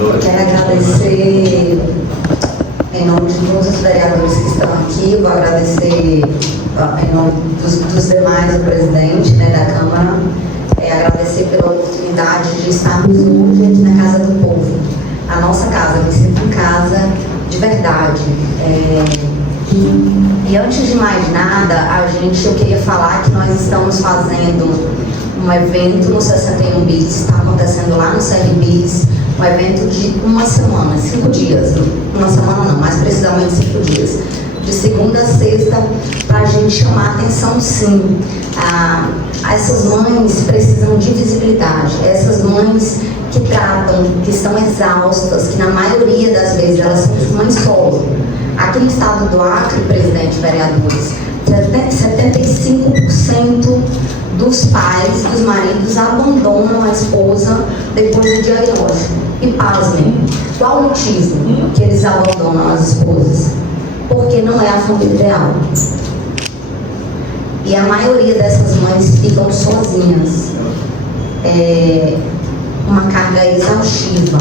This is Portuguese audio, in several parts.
Eu quero agradecer, em nome de todos os vereadores que estão aqui, vou agradecer em nome dos demais, o presidente, né, da Câmara, agradecer pela oportunidade de estarmos hoje aqui na Casa do Povo, a nossa casa, me sinto em casa de verdade. E antes de mais nada, eu queria falar que nós estamos fazendo um evento no 61 Bis, está acontecendo lá no CRBis, um evento de uma semana, 5 dias, uma semana não, mais precisamente 5 dias, de segunda a sexta, para a gente chamar a atenção, sim, essas mães precisam de visibilidade, essas mães que tratam, que estão exaustas, que na maioria das vezes elas são mães solo. Aqui no estado do Acre, presidente, vereadores, 75% dos pais, dos maridos, abandonam a esposa depois do diagnóstico. E pasmem, qual o motivo que eles abandonam as esposas? Porque não é a família ideal. E a maioria dessas mães ficam sozinhas. Uma carga exaustiva.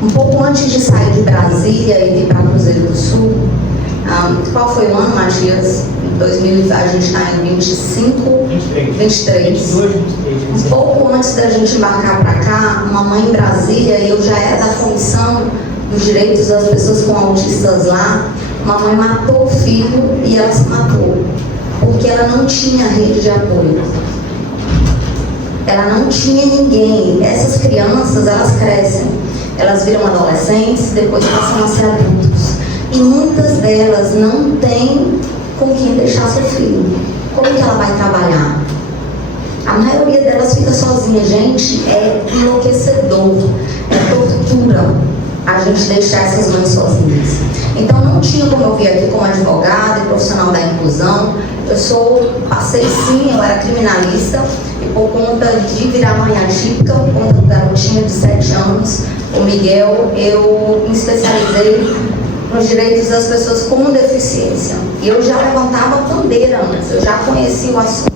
Um pouco antes de sair de Brasília e vir para Cruzeiro do Sul, qual foi o ano, Matias? Em 2000, a gente está em 23. Um pouco antes da gente embarcar para cá, uma mãe em Brasília, eu já era da Comissão dos Direitos das Pessoas com Autistas lá, uma mãe matou o filho e ela se matou, porque ela não tinha rede de apoio. Ela não tinha ninguém. Essas crianças, elas crescem, elas viram adolescentes, depois passam a ser adultos. E muitas delas não têm com quem deixar seu filho. Como que ela vai trabalhar? A maioria delas fica sozinha. Gente, é enlouquecedor, é tortura a gente deixar essas mães sozinhas. Então não tinha como eu vir aqui como advogada e profissional da inclusão. Passei sim, eu era criminalista, e por conta de virar mãe atípica, por conta do garotinho de 7 anos, o Miguel, eu me especializei nos direitos das pessoas com deficiência. E eu já levantava bandeira antes, eu já conhecia o assunto.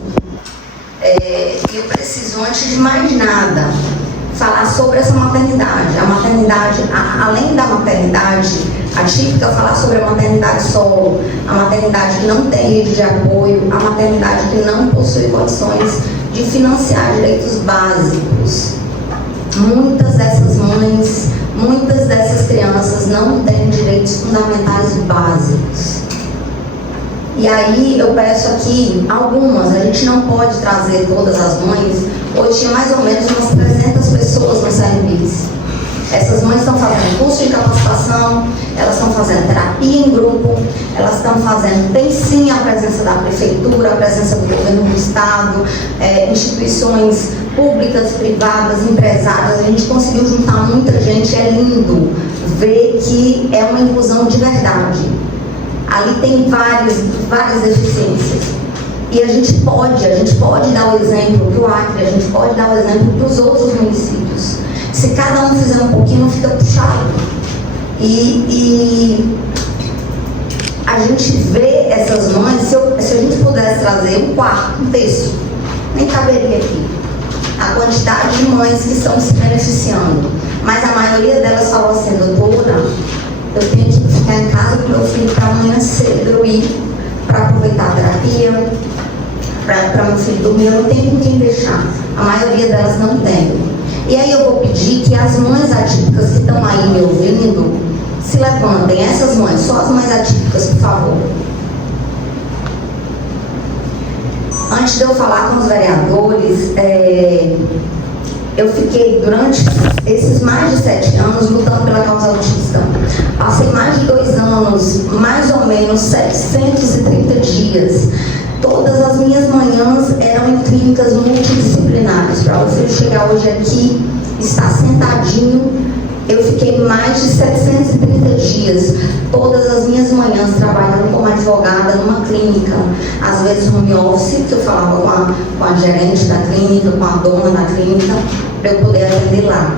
Eu preciso, antes de mais nada, falar sobre essa maternidade. A maternidade, além da maternidade atípica, falar sobre a maternidade solo, a maternidade que não tem rede de apoio, a maternidade que não possui condições de financiar direitos básicos. Muitas dessas mães, muitas dessas crianças não têm direitos fundamentais básicos. E aí eu peço aqui algumas, a gente não pode trazer todas as mães. Hoje tinha mais ou menos umas 300 pessoas no CRBis. Essas mães estão fazendo curso de capacitação, elas estão fazendo terapia em grupo, elas estão fazendo, tem sim a presença da prefeitura, a presença do governo do estado, instituições públicas, privadas, empresárias. A gente conseguiu juntar muita gente, é lindo ver que é uma inclusão de verdade. Ali tem várias deficiências. E a gente pode dar o exemplo para o Acre, a gente pode dar o exemplo para os outros municípios. Se cada um fizer um pouquinho, fica puxado. E a gente vê essas mães, se a gente pudesse trazer um quarto, um terço, nem caberia aqui a quantidade de mães que estão se beneficiando. Mas a maioria delas falou assim: doutora, eu tenho que ficar em casa com meu filho para amanhã cedo eu ir para aproveitar a terapia, para meu filho dormir, eu não tenho com quem deixar. A maioria delas não tem. E aí eu vou pedir que as mães atípicas que estão aí me ouvindo se levantem. Essas mães, só as mães atípicas, por favor. Antes de eu falar com os vereadores, eu fiquei durante esses mais de 7 anos lutando pela causa autista. Passei mais de 2 anos, mais ou menos 730 dias. Todas as minhas manhãs eram em clínicas multidisciplinares. Para você chegar hoje aqui, estar sentadinho, eu fiquei mais de 730 dias. Todas as minhas manhãs trabalhando como advogada numa clínica. Às vezes home office, que eu falava com a gerente da clínica, com a dona da clínica, para eu poder atender lá.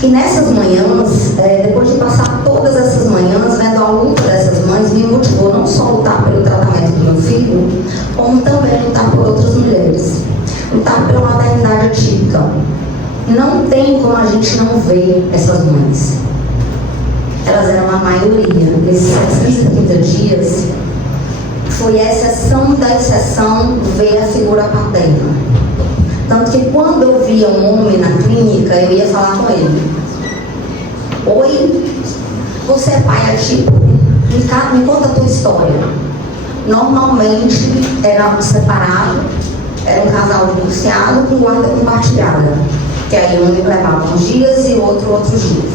E nessas manhãs, depois de passar todas essas manhãs, vendo a luta dessas mães, me motivou não só lutar pelo tratamento do meu filho, como também lutar por outras mulheres. Lutar pela maternidade atípica. Não tem como a gente não ver essas mães. Elas eram a maioria. Nesses 730 dias, foi a exceção da exceção ver a figura paterna. Tanto que quando eu via um homem na clínica, eu ia falar com ele: oi, você é pai atípico? Me conta a tua história. Normalmente era separado, era um casal divorciado com guarda compartilhada, que aí um levava uns dias e o outro outros dias.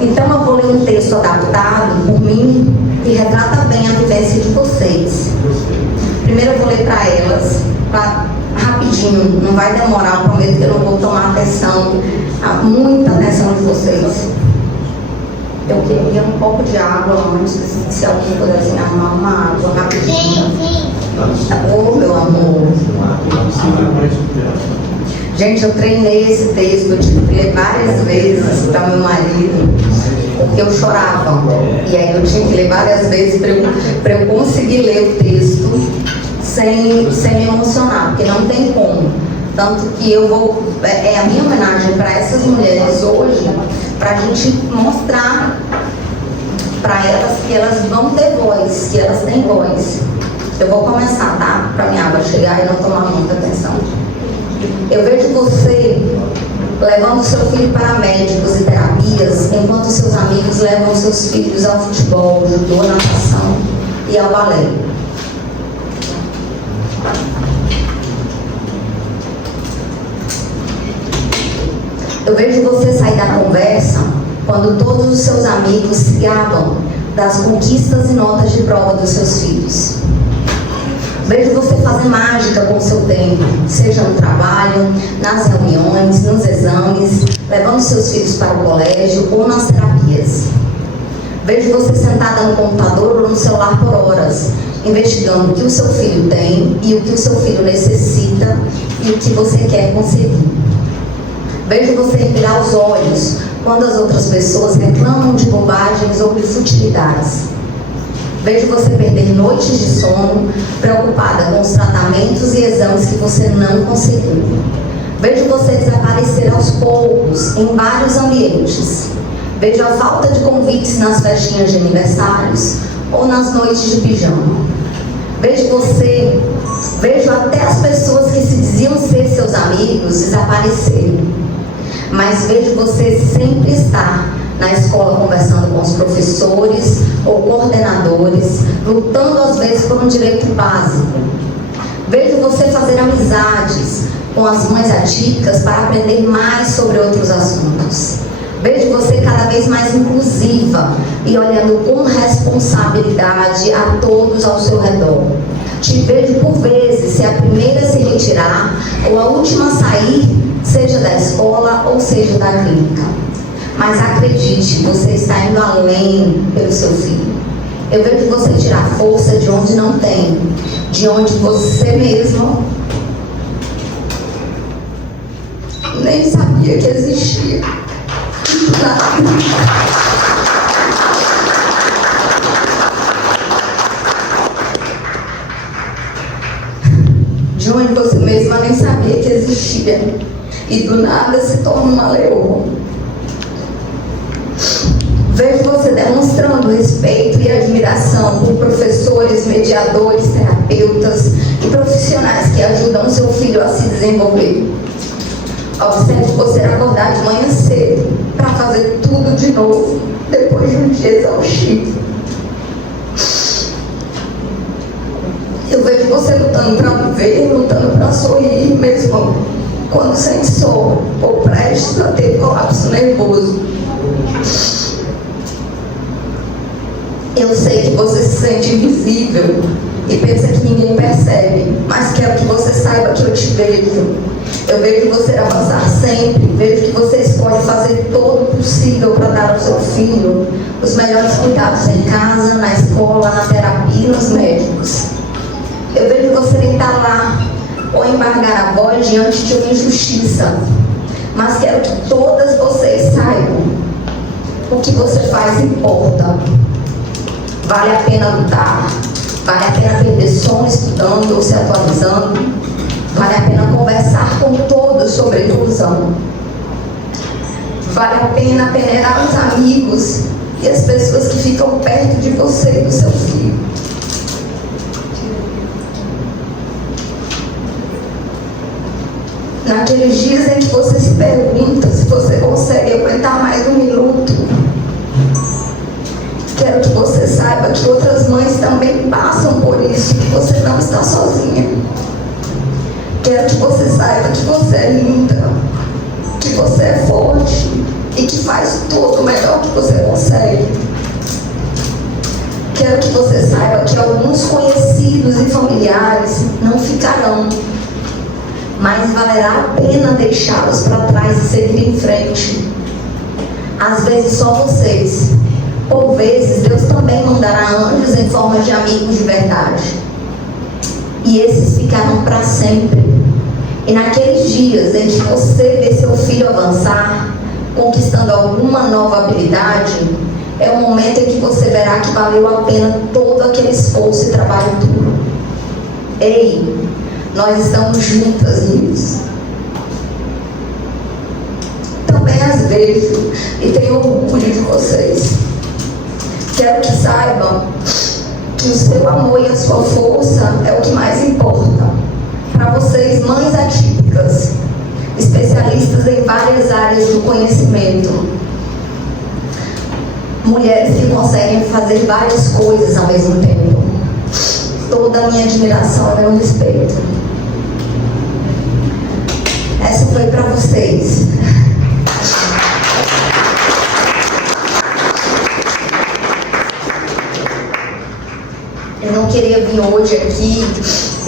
Então eu vou ler um texto adaptado por mim que retrata bem a vivência de vocês. Primeiro eu vou ler para elas, rapidinho, não vai demorar, eu prometo que eu não vou tomar atenção, muita atenção de vocês. Eu queria um pouco de água antes, se alguém pudesse me arrumar uma água rapidinho. Ô, meu amor. Gente, eu treinei esse texto, eu tive que ler várias vezes para meu marido, porque eu chorava. E aí eu tinha que ler várias vezes para eu conseguir ler o texto sem me emocionar, porque não tem como. Tanto que eu vou, é a minha homenagem para essas mulheres hoje, para a gente mostrar para elas que elas vão ter voz, que elas têm voz. Eu vou começar, tá? Para minha água chegar e não tomar muita atenção. Eu vejo você levando seu filho para médicos e terapias, enquanto seus amigos levam seus filhos ao futebol, judô, natação e ao balé. Eu vejo você sair da conversa quando todos os seus amigos se gabam das conquistas e notas de prova dos seus filhos. Vejo você fazer mágica com o seu tempo, seja no trabalho, nas reuniões, nos exames, levando seus filhos para o colégio ou nas terapias. Vejo você sentada no computador ou no celular por horas, investigando o que o seu filho tem e o que o seu filho necessita e o que você quer conseguir. Vejo você revirar os olhos quando as outras pessoas reclamam de bobagens ou de futilidades. Vejo você perder noites de sono, preocupada com os tratamentos e exames que você não conseguiu. Vejo você desaparecer aos poucos em vários ambientes. Vejo a falta de convites nas festinhas de aniversários ou nas noites de pijama. Vejo até as pessoas que se diziam ser seus amigos desaparecerem. Mas vejo você sempre estar na escola conversando com os professores ou coordenadores, lutando às vezes por um direito básico. Vejo você fazer amizades com as mães atípicas para aprender mais sobre outros assuntos. Vejo você cada vez mais inclusiva e olhando com responsabilidade a todos ao seu redor. Te vejo por vezes ser a primeira a se retirar ou a última a sair, seja da escola ou seja da clínica. Mas acredite, você está indo além pelo seu filho. Eu vejo você tirar força de onde não tem, de onde você mesmo nem sabia que existia. De onde você mesma nem sabia que existia. E do nada se torna uma leoa. Vejo você demonstrando respeito e admiração por professores, mediadores, terapeutas e profissionais que ajudam seu filho a se desenvolver. Observe você acordar de manhã cedo para fazer tudo de novo depois de um dia exaustivo. Eu vejo você lutando para viver, lutando para sorrir, mesmo quando sente sono ou prestes a ter colapso nervoso. Eu sei que você se sente invisível e pensa que ninguém percebe, mas quero que você saiba que eu te vejo. Eu vejo você avançar sempre, vejo que você escolhe fazer todo o possível para dar ao seu filho os melhores cuidados em casa, na escola, na terapia e nos médicos. Eu vejo você deitar lá ou embargar a voz diante de uma injustiça, mas quero que todas vocês saibam: o que você faz importa. Vale a pena lutar, vale a pena perder sono estudando ou se atualizando. Vale a pena conversar com todos sobre inclusão. Vale a pena peneirar os amigos e as pessoas que ficam perto de você e do seu filho. Naqueles dias em que você se pergunta se você consegue aguentar mais um minuto, quero que você saiba que outras mães também passam por isso, que você não está sozinha. Quero que você saiba que você é linda, que você é forte e que faz tudo o melhor que você consegue. Quero que você saiba que alguns conhecidos e familiares não ficarão, mas valerá a pena deixá-los para trás e seguir em frente. Às vezes só vocês. Por vezes Deus também mandará anjos em forma de amigos de verdade. E esses ficarão para sempre. E naqueles dias em que você vê seu filho avançar, conquistando alguma nova habilidade, é o momento em que você verá que valeu a pena todo aquele esforço e trabalho duro. Ei, nós estamos juntas nisso. Também as vejo e tenho orgulho de vocês. Quero que saibam que o seu amor e a sua força é o que mais importa. Para vocês, mães atípicas, especialistas em várias áreas do conhecimento, mulheres que conseguem fazer várias coisas ao mesmo tempo, toda a minha admiração e meu respeito. Essa foi para vocês. Eu não queria vir hoje aqui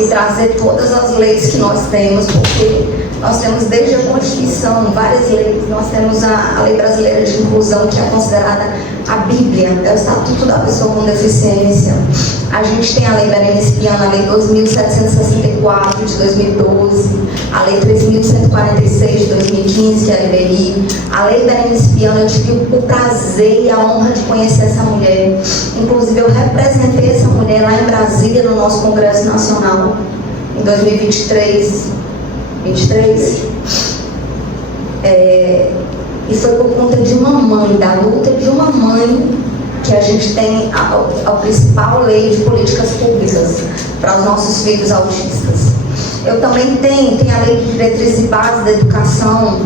e trazer todas as leis que nós temos, porque nós temos desde a Constituição várias leis. Nós temos a Lei Brasileira de Inclusão, que é considerada a Bíblia, é o Estatuto da Pessoa com Deficiência. A gente tem a Lei Berenice Piana, a Lei 2.764 de 2012, a Lei 3.146 de 2015, que é a LBI. A Lei Berenice Piana, eu tive o prazer e a honra de conhecer essa mulher. Inclusive, eu representei essa mulher lá em Brasília, no nosso Congresso Nacional, em 2023. E foi por conta de uma mãe, da luta de uma mãe, que a gente tem a principal lei de políticas públicas para os nossos filhos autistas. Eu também tenho a lei de diretrizes e bases da educação,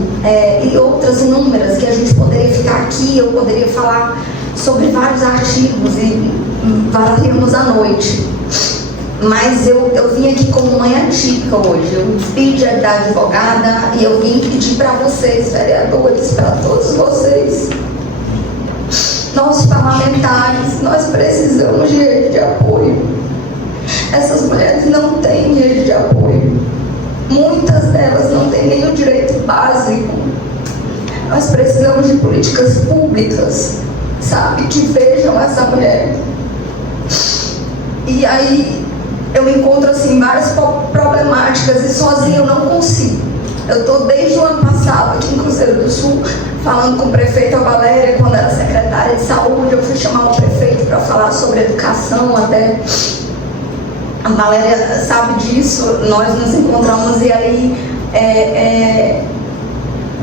e outras inúmeras, que a gente poderia ficar aqui, eu poderia falar sobre vários artigos e vararíamos à noite. Mas eu vim aqui como mãe atípica hoje. Eu pedi da advogada e eu vim pedir para vocês, vereadores, para todos vocês, nossos parlamentares, nós precisamos de rede de apoio. Essas mulheres não têm rede de apoio. Muitas delas não têm nem o direito básico. Nós precisamos de políticas públicas, sabe, que vejam essa mulher. E aí eu me encontro assim várias problemáticas e sozinha eu não consigo. Eu estou desde o ano passado aqui em Cruzeiro do Sul falando com o prefeito, a Valéria, quando era secretária de saúde. Eu fui chamar o prefeito para falar sobre educação, até a Valéria sabe disso. Nós nos encontramos e aí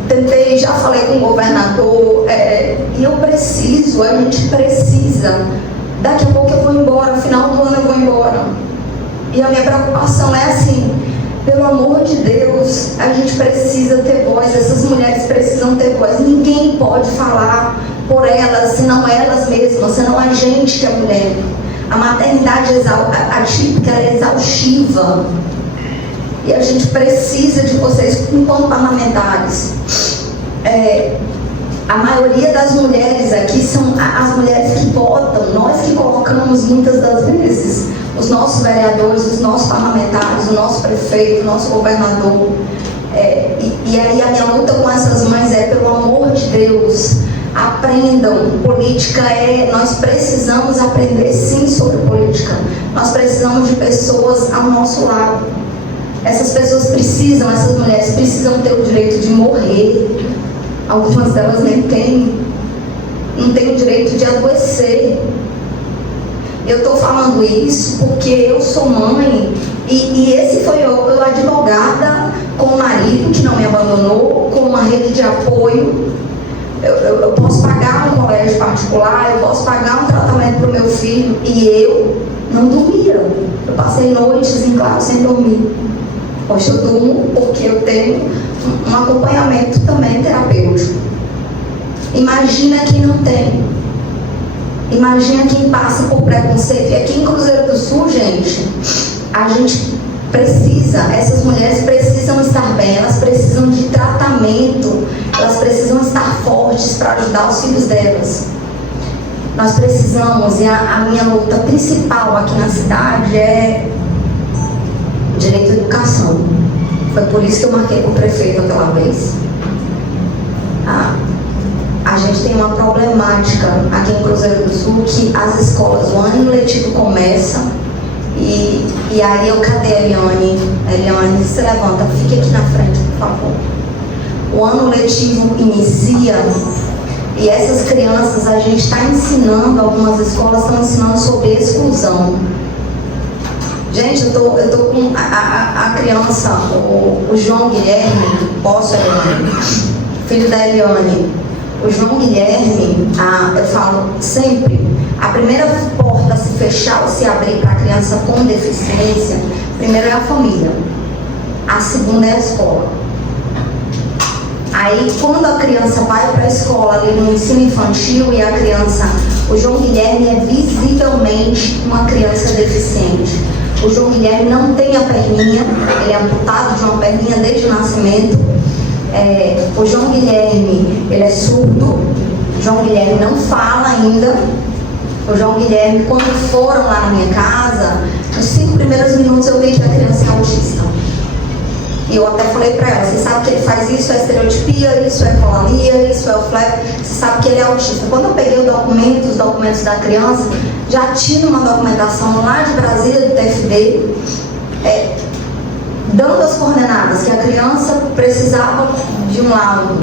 tentei, já falei com o governador, e a gente precisa. Daqui a pouco eu vou embora, no final do ano eu vou embora. E a minha preocupação é assim, pelo amor de Deus, a gente precisa ter voz, essas mulheres precisam ter voz. Ninguém pode falar por elas, senão elas mesmas, senão a gente que é mulher. A maternidade atípica é exaustiva. E a gente precisa de vocês, enquanto parlamentares. A maioria das mulheres aqui são as mulheres que votam, nós que colocamos muitas das vezes os nossos vereadores, os nossos parlamentares, o nosso prefeito, o nosso governador. E aí a minha luta com essas mães é, pelo amor de Deus, aprendam. Política nós precisamos aprender sim sobre política. Nós precisamos de pessoas ao nosso lado. Essas pessoas precisam, essas mulheres precisam ter o direito de morrer. Algumas delas nem têm, não têm o direito de adoecer. Eu estou falando isso porque eu sou mãe E esse foi eu advogada com o marido que não me abandonou, com uma rede de apoio. Eu posso pagar um colégio particular, eu posso pagar um tratamento para o meu filho, e eu não dormia. Eu passei noites em claro sem dormir. Hoje eu durmo porque eu tenho um acompanhamento também terapêutico. Imagina quem não tem. Imagina quem passa por preconceito. E aqui em Cruzeiro do Sul, gente, a gente precisa, essas mulheres precisam estar bem, elas precisam de tratamento, elas precisam estar fortes para ajudar os filhos delas. Nós precisamos, e a minha luta principal aqui na cidade é direito à educação. Foi por isso que eu marquei com o prefeito aquela vez. A gente tem uma problemática aqui em Cruzeiro do Sul que as escolas, o ano letivo começa e aí cadê a Eliane? Eliane, se levanta, fique aqui na frente, por favor. O ano letivo inicia e essas crianças, a gente está ensinando, algumas escolas estão ensinando sobre exclusão. Gente, eu tô com a criança, o João Guilherme, posso, Eliane? Filho da Eliane. O João Guilherme, eu falo sempre, a primeira porta a se fechar ou se abrir para a criança com deficiência, primeiro é a família, a segunda é a escola. Aí, quando a criança vai para a escola, ali no ensino infantil, e a criança, o João Guilherme é visivelmente uma criança deficiente. O João Guilherme não tem a perninha, ele é amputado de uma perninha desde o nascimento. O João Guilherme, ele é surdo. O João Guilherme não fala ainda. O João Guilherme, quando foram lá na minha casa, nos 5 primeiros minutos eu vi que a criança é autista. E eu até falei pra ela, você sabe que ele faz isso, é estereotipia, isso é colalia, isso é o flap, você sabe que ele é autista. Quando eu peguei os documentos da criança, já tinha uma documentação lá de Brasília, do TFD, dando as coordenadas que a criança precisava de um laudo,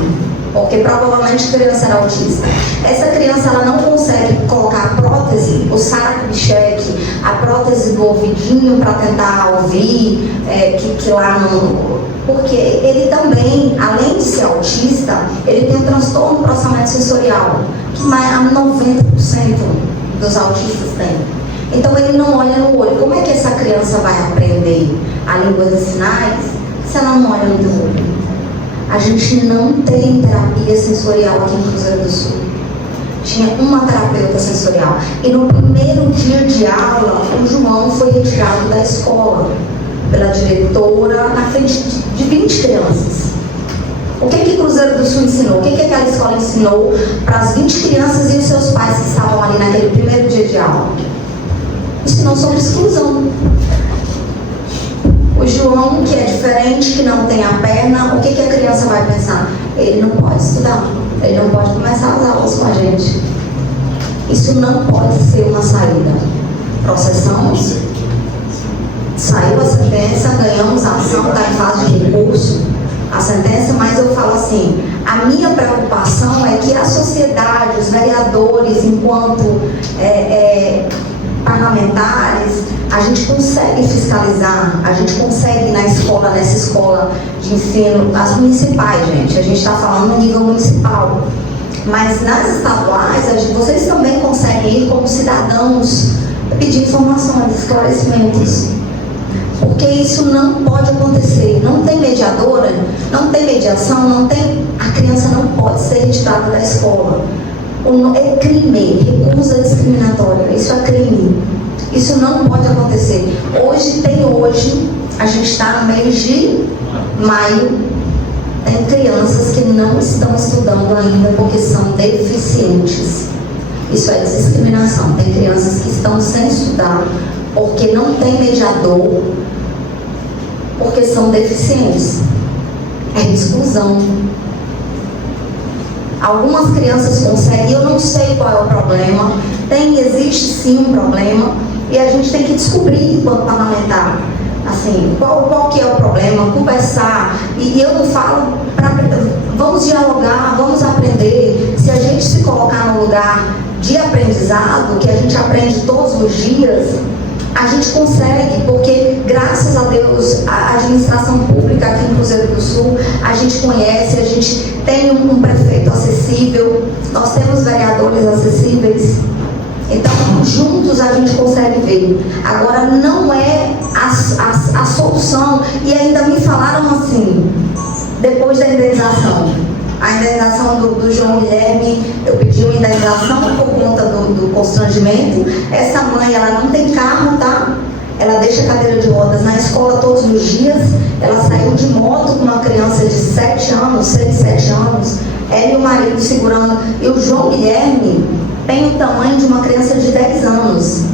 porque provavelmente a criança era autista. Essa criança, ela não consegue colocar a prótese, o Sara-Kubitschek, a prótese do ouvidinho para tentar ouvir, que lá no... Porque ele também, além de ser autista, ele tem um transtorno do processamento sensorial, que mais 90% dos autistas têm. Então ele não olha no olho. Como é que essa criança vai aprender a língua dos sinais se ela não olha no teu olho? A gente não tem terapia sensorial aqui em Cruzeiro do Sul. Tinha uma terapeuta sensorial. E no primeiro dia de aula, o João foi retirado da escola pela diretora na frente de 20 crianças. O que Cruzeiro do Sul ensinou? O que aquela escola ensinou para as 20 crianças e os seus pais que estavam ali naquele primeiro dia de aula? Ensinou sobre exclusão. O João, que é diferente, que não tem a perna, o que a criança vai pensar? Ele não pode estudar, ele não pode começar as aulas com a gente. Isso não pode ser uma saída. Processamos, saiu a sentença, ganhamos a ação, está em fase de recurso, a sentença, mas eu falo assim, a minha preocupação é que a sociedade, os vereadores, enquanto parlamentares, a gente consegue fiscalizar, a gente consegue ir na escola, nessa escola de ensino, as municipais, gente, a gente está falando no nível municipal, mas nas estaduais, vocês também conseguem ir como cidadãos, pedir informações, esclarecimentos, porque isso não pode acontecer. Não tem mediadora, não tem mediação, a criança não pode ser retirada da escola. É crime, recusa discriminatória, isso é crime. Isso não pode acontecer. Hoje, a gente está no mês de maio, tem crianças que não estão estudando ainda porque são deficientes. Isso é discriminação. Tem crianças que estão sem estudar porque não tem mediador, porque são deficientes. É exclusão. Algumas crianças conseguem, eu não sei qual é o problema, existe sim um problema, e a gente tem que descobrir enquanto parlamentar, assim, qual que é o problema, conversar, e eu não falo, vamos dialogar, vamos aprender. Se a gente se colocar no lugar de aprendizado, que a gente aprende todos os dias, a gente consegue, porque graças a Deus, a administração pública aqui em Cruzeiro do Sul, a gente conhece, a gente tem um prefeito acessível, nós temos vereadores acessíveis. Então, juntos a gente consegue ver. Agora, não é a solução. E ainda me falaram assim, depois da indenização. A indenização do João Guilherme, eu pedi uma indenização por conta do constrangimento. Essa mãe, ela não tem carro, tá? Ela deixa a cadeira de rodas na escola todos os dias. Ela saiu de moto com uma criança de 7 anos, 6, 7 anos. Ela e o marido segurando. E o João Guilherme tem o tamanho de uma criança de 10 anos.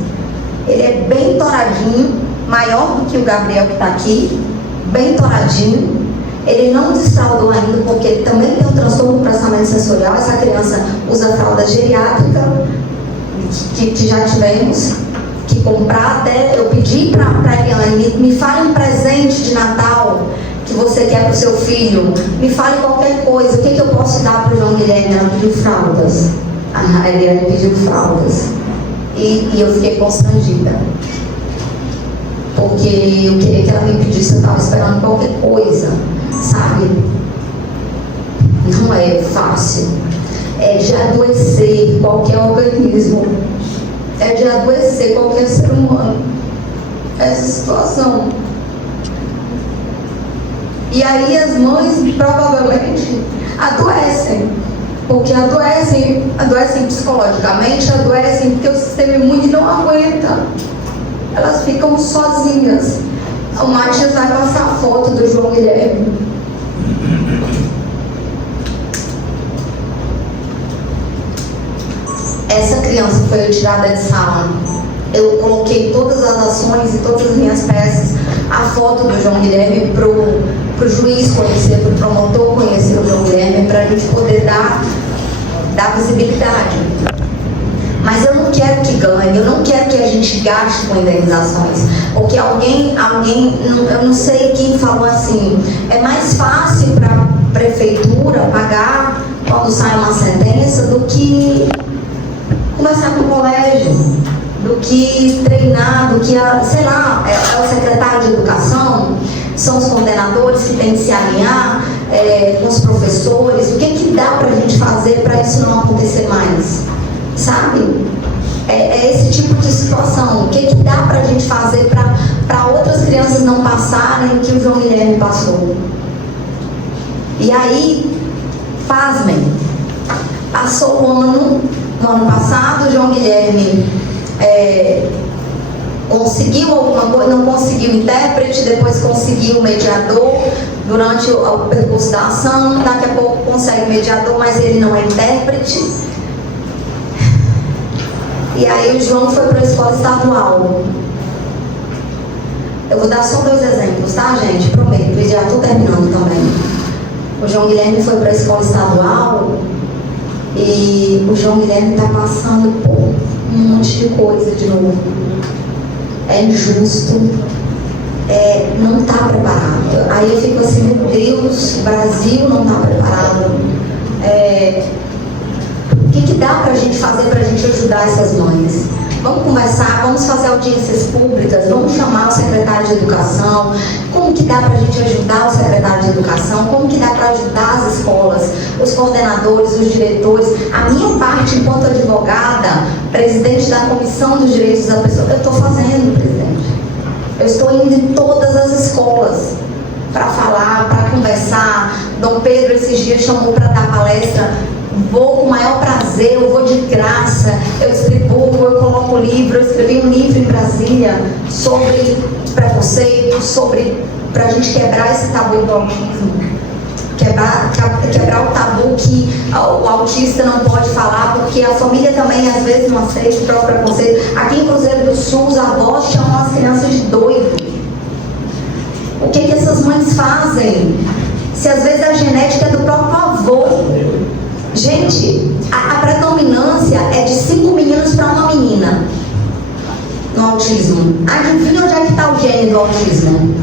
Ele é bem toradinho, maior do que o Gabriel que está aqui, bem toradinho. Ele não desfraudou ainda, porque ele também tem um transtorno do processamento sensorial. Essa criança usa fralda geriátrica, que já tivemos que comprar. Até eu pedi para a Eliane, me fale um presente de Natal que você quer para o seu filho, me fale qualquer coisa, o que eu posso dar para o João Guilherme? Ela pediu fraldas. A Eliane pediu fraldas. E eu fiquei constrangida, porque eu queria que ela me pedisse, eu estava esperando qualquer coisa, sabe? Não é fácil. É de adoecer qualquer organismo, é de adoecer qualquer ser humano, essa situação. E aí as mães provavelmente adoecem, porque adoecem psicologicamente, adoecem porque o sistema imune não aguenta. Elas ficam sozinhas. O Matias vai passar a foto do João Guilherme. Essa criança foi retirada de sala. Eu coloquei todas as ações e todas as minhas peças, a foto do João Guilherme para o juiz conhecer, para o promotor conhecer o João Guilherme, para a gente poder dar visibilidade. Mas eu não quero que ganhe, eu não quero que a gente gaste com indenizações. Porque alguém, eu não sei quem falou assim, é mais fácil para a prefeitura pagar quando sai uma sentença do que conversar com o colégio, do que treinar, do que, sei lá, é o secretário de educação, são os coordenadores que têm que se alinhar com os professores. O que dá para a gente fazer para isso não acontecer mais? Sabe? É esse tipo de situação. O que dá para a gente fazer para outras crianças não passarem o que o João Guilherme passou? E aí, pasmem, passou o ano, no ano passado, o João Guilherme conseguiu alguma coisa, não conseguiu intérprete, depois conseguiu mediador durante o percurso da ação, daqui a pouco consegue mediador, mas ele não é intérprete. E aí o João foi para a escola estadual. Eu vou dar só 2 exemplos, tá, gente? Prometo, e já estou terminando também. O João Guilherme foi para a escola estadual e o João Guilherme está passando por um monte de coisa de novo. É injusto, não está preparado. Aí eu fico assim, meu Deus, o Brasil não está preparado. O que dá para a gente fazer para a gente ajudar essas mães? Vamos conversar, vamos fazer audiências públicas, vamos chamar o secretário de educação. Como que dá para a gente ajudar o secretário de educação? Como que dá para ajudar as escolas, os coordenadores, os diretores? A minha parte enquanto advogada, presidente da Comissão dos Direitos da Pessoa, eu estou fazendo, presidente. Eu estou indo em todas as escolas para falar, para conversar. Dom Pedro esses dias chamou para dar palestra. Vou com o maior prazer, eu vou de graça, eu distribuo, eu coloco livro. Eu escrevi um livro em Brasília sobre preconceito, para a gente quebrar esse tabu do autismo, quebrar o tabu que o autista não pode falar, porque a família também às vezes não aceita o próprio preconceito. Aqui em Cruzeiro do Sul, os avós chamam as crianças de doido. O que essas mães fazem? Se às vezes a genética é do próprio avô. Gente, a predominância é de 5 meninos para uma menina no autismo. Adivinha onde é que está o gene do autismo?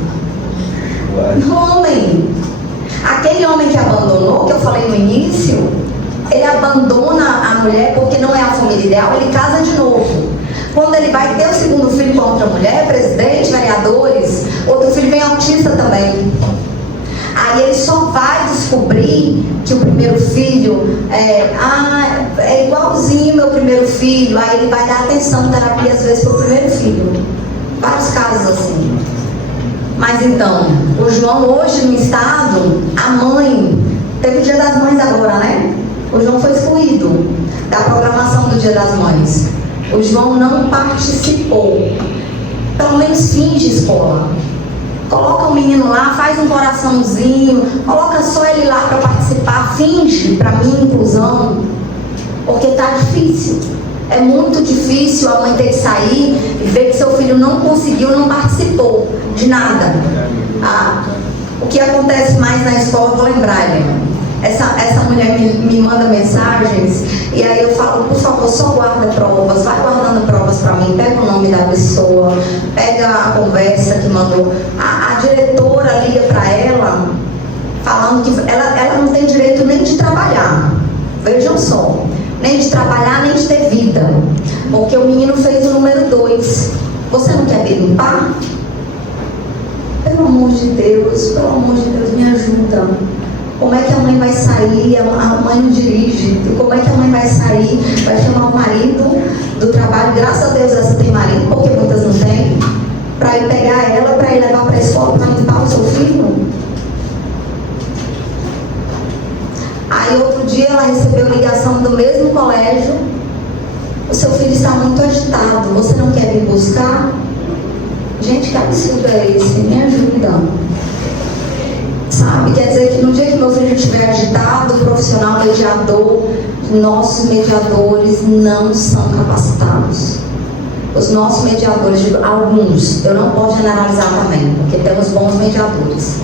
No homem. Aquele homem que abandonou, que eu falei no início, ele abandona a mulher porque não é a família ideal, ele casa de novo. Quando ele vai ter o segundo filho com outra mulher, presidente, vereadores, outro filho vem autista também. Aí ele só vai descobrir que o primeiro filho é igualzinho meu primeiro filho. Aí ele vai dar atenção, terapia às vezes para o primeiro filho. Vários casos assim. Mas então, o João hoje no estado, a mãe, teve o Dia das Mães agora, né? O João foi excluído da programação do Dia das Mães. O João não participou. Pelo menos finge escola. Coloca o menino lá, faz um coraçãozinho, coloca só ele lá para participar, finge para mim inclusão, porque tá difícil. É muito difícil a mãe ter que sair e ver que seu filho não conseguiu, não participou de nada. O que acontece mais na escola, vou lembrar, Helena. Essa mulher me manda mensagens e aí eu falo, por favor, só guarda provas, vai guardando provas para mim, pega o nome da pessoa, pega a conversa que mandou. A diretora liga para ela falando que ela não tem direito nem de trabalhar, vejam só, nem de trabalhar, nem de ter vida, porque o menino fez o número 2. Você não quer me limpar? Pelo amor de Deus, me ajuda. Como é que a mãe vai sair? A mãe não dirige. Como é que a mãe vai sair? Vai chamar o marido do trabalho. Graças a Deus essa tem marido, porque muitas não têm. Para ir pegar ela, para ir levar para a escola, para limpar o seu filho. Aí outro dia ela recebeu ligação do mesmo colégio. O seu filho está muito agitado. Você não quer vir buscar? Gente, que absurdo é esse? Me ajuda. Sabe, quer dizer que no dia que meu filho estiver agitado, o profissional mediador, nossos mediadores não são capacitados. Os nossos mediadores, alguns, eu não posso generalizar também, porque temos bons mediadores.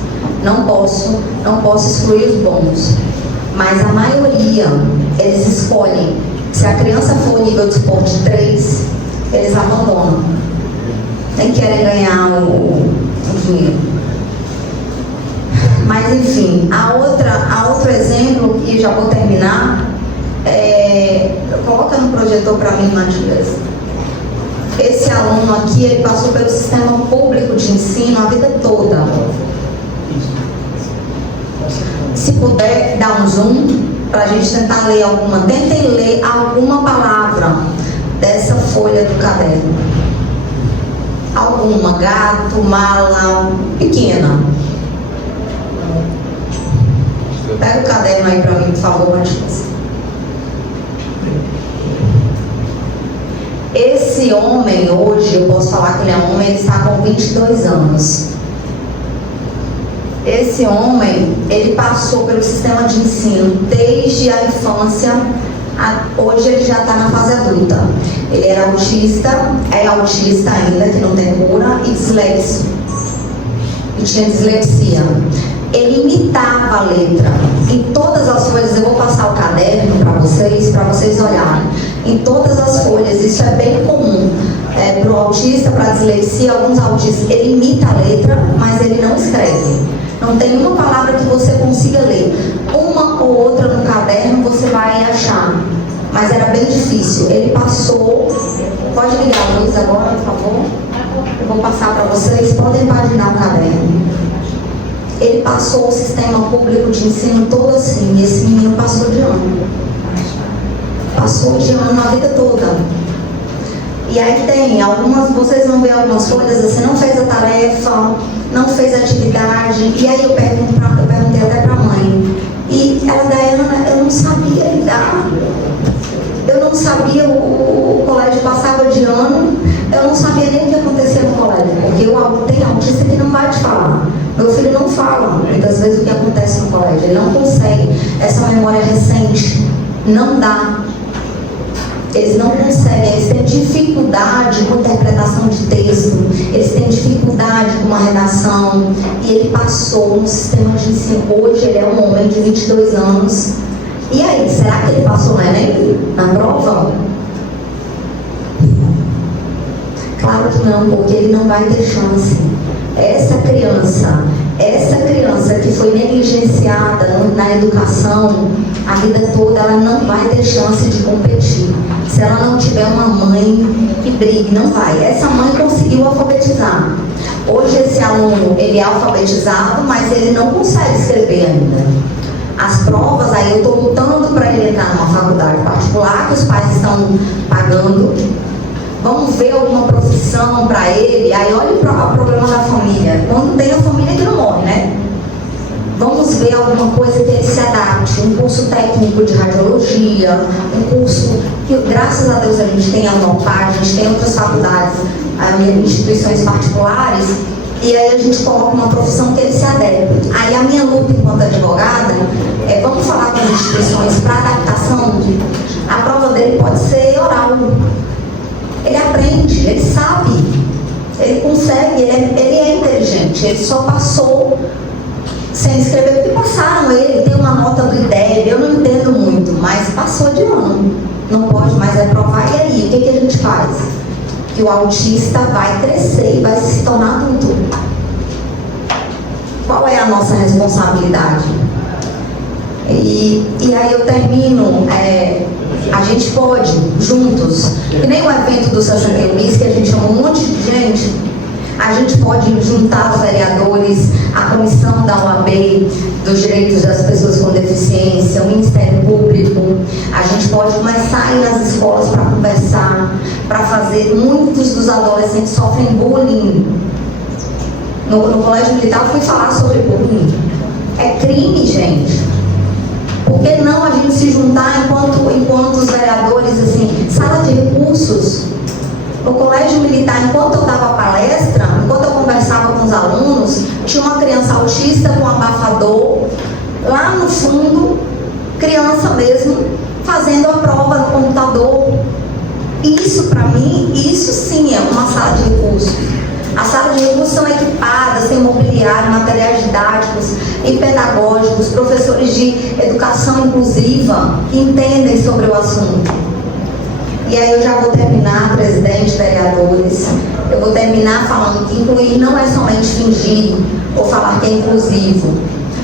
Não posso excluir os bons. Mas a maioria, eles escolhem. Se a criança for nível de esporte 3, eles abandonam. Nem querem ganhar o dinheiro. Mas enfim, a outro exemplo, e já vou terminar, coloca no projetor para mim, Matias. Esse aluno aqui, ele passou pelo sistema público de ensino a vida toda. Se puder, dar um zoom, para a gente tentar ler tentem ler alguma palavra dessa folha do caderno. Alguma, gato, mala, pequena. Pega o caderno aí para mim, por favor, Matias. Esse homem, hoje, eu posso falar que ele é um homem, ele está com 22 anos. Esse homem, ele passou pelo sistema de ensino desde a infância, hoje ele já está na fase adulta. Ele era autista, é autista ainda, que não tem cura, e disléxico. E tinha dislexia. Ele imitava a letra. Em todas as folhas, eu vou passar o caderno para vocês olharem. Em todas as folhas, isso é bem comum. Para o autista, para a dislexia, alguns autistas, ele imita a letra, mas ele não escreve. Não tem uma palavra que você consiga ler. Uma ou outra no caderno você vai achar. Mas era bem difícil. Ele passou. Pode ligar a luz agora, por favor? Eu vou passar para vocês. Podem paginar o caderno. Ele passou o sistema público de ensino todo assim. E esse menino passou de ano. Passou de ano a vida toda. E aí tem algumas, vocês vão ver algumas folhas assim, não fez a tarefa, não fez a atividade. E aí eu perguntei até para a mãe. E ela, Daiana, eu não sabia lidar. Eu não sabia, o colégio passava de ano, eu não sabia nem o que acontecia no colégio. Porque tem autista que não vai te falar. Meu filho não fala muitas vezes o que acontece no colégio. Ele não consegue. Essa memória recente não dá. Eles não conseguem, eles têm dificuldade com interpretação de texto, eles têm dificuldade com uma redação. E ele passou no sistema de ensino. Hoje ele é um homem de 22 anos. E aí, será que ele passou no Enem? Na prova? Claro que não, porque ele não vai ter chance. essa criança que foi negligenciada na educação, a vida toda ela não vai ter chance de competir. Se ela não tiver uma mãe que brigue, não vai. Essa mãe conseguiu alfabetizar. Hoje esse aluno, ele é alfabetizado, mas ele não consegue escrever ainda. As provas, aí eu estou lutando para ele entrar numa faculdade particular, que os pais estão pagando. Vamos ver alguma profissão para ele. Aí olha o problema da família. Quando tem a família que não morre, né? Vamos ver alguma coisa que ele se adapte. Um curso técnico de radiologia, um curso que, graças a Deus, a gente tem a UNOPAD, a gente tem outras faculdades, instituições particulares, e aí a gente coloca uma profissão que ele se adapte. Aí a minha luta enquanto advogada é, vamos falar com as instituições para adaptação. A prova dele pode ser oral. Ele aprende, ele sabe, ele consegue, ele é inteligente, ele só passou sem escrever, porque passaram ele, tem uma nota do IDEB, eu não entendo muito, mas passou de ano, não pode mais reprovar, e aí, o que a gente faz? Que o autista vai crescer e vai se tornar adulto. Qual é a nossa responsabilidade? E aí eu termino, a gente pode, juntos, que nem o evento do 61 Bis, que a gente chama um monte de gente, a gente pode juntar os vereadores, a comissão da OAB, dos direitos das pessoas com deficiência, o Ministério Público, a gente pode começar a ir nas escolas para conversar, para fazer, muitos dos adolescentes sofrem bullying. No Colégio Militar eu fui falar sobre bullying. É crime, gente. Por que não a gente se juntar enquanto os vereadores, assim, sala de recursos? No Colégio Militar, enquanto eu dava palestra, enquanto eu conversava com os alunos, tinha uma criança autista com abafador, lá no fundo, criança mesmo, fazendo a prova no computador. Isso, para mim, isso sim é uma sala de recursos. As salas de recursos são equipadas, tem mobiliário, materiais didáticos e pedagógicos, professores de educação inclusiva que entendem sobre o assunto. E aí eu já vou terminar, presidente, vereadores, eu vou terminar falando que incluir não é somente fingir ou falar que é inclusivo,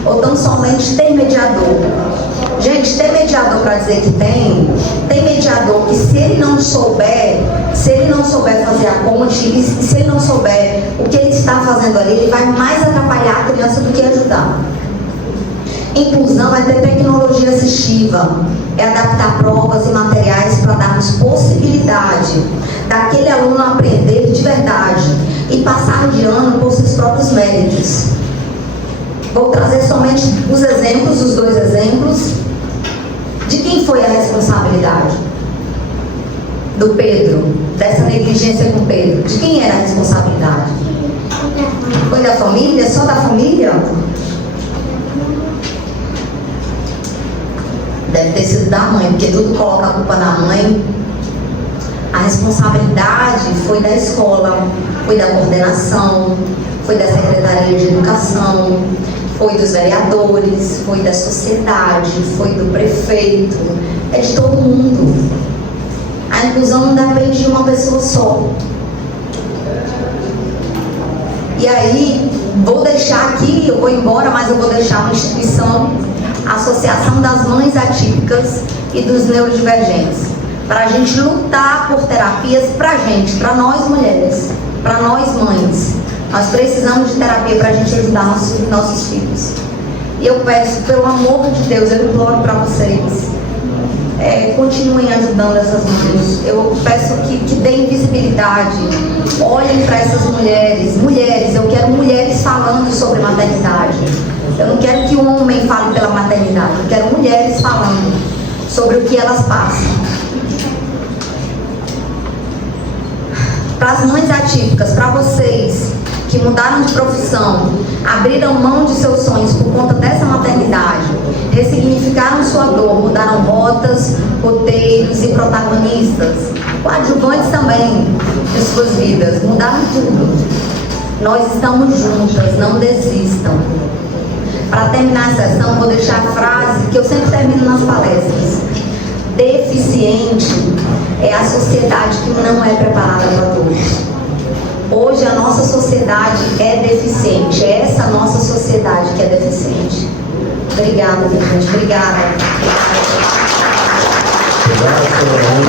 ou tão somente ter mediador. Gente, ter mediador para dizer que tem mediador que se ele não souber fazer a ponte, e se ele não souber o que ele está fazendo ali, ele vai mais atrapalhar a criança do que ajudar. Inclusão é ter tecnologia assistiva, é adaptar provas e materiais para darmos possibilidade daquele aluno aprender de verdade e passar de ano por seus próprios méritos. Vou trazer somente os exemplos, os dois exemplos, de quem foi a responsabilidade do Pedro, dessa negligência com o Pedro. De quem era a responsabilidade? Foi da família? Só da família? Deve ter sido da mãe, porque tudo coloca a culpa na mãe. A responsabilidade foi da escola, foi da coordenação, foi da Secretaria de Educação, foi dos vereadores, foi da sociedade, foi do prefeito, é de todo mundo. A inclusão não depende de uma pessoa só. E aí, vou deixar aqui, eu vou embora, mas eu vou deixar uma instituição, a Associação das Mães Atípicas e dos Neurodivergentes, para a gente lutar por terapias para a gente, para nós mulheres, para nós mães. Nós precisamos de terapia para a gente ajudar nossos filhos. E eu peço, pelo amor de Deus, eu imploro para vocês, continuem ajudando essas mães. Eu peço que deem visibilidade, olhem para essas mulheres. Mulheres, eu quero mulheres falando sobre maternidade. Eu não quero que um homem fale pela maternidade, eu quero mulheres falando sobre o que elas passam. Para as mães atípicas, para vocês que mudaram de profissão, abriram mão de seus sonhos por conta dessa maternidade, ressignificaram sua dor, mudaram rotas, roteiros e protagonistas, coadjuvantes também de suas vidas, mudaram tudo. Nós estamos juntas, não desistam. Para terminar a sessão, vou deixar a frase que eu sempre termino nas palestras. Deficiente é a sociedade que não é preparada para todos. Hoje a nossa sociedade é deficiente. deficiente. É essa nossa sociedade que é deficiente. Obrigada, minha gente. Obrigada. Obrigado,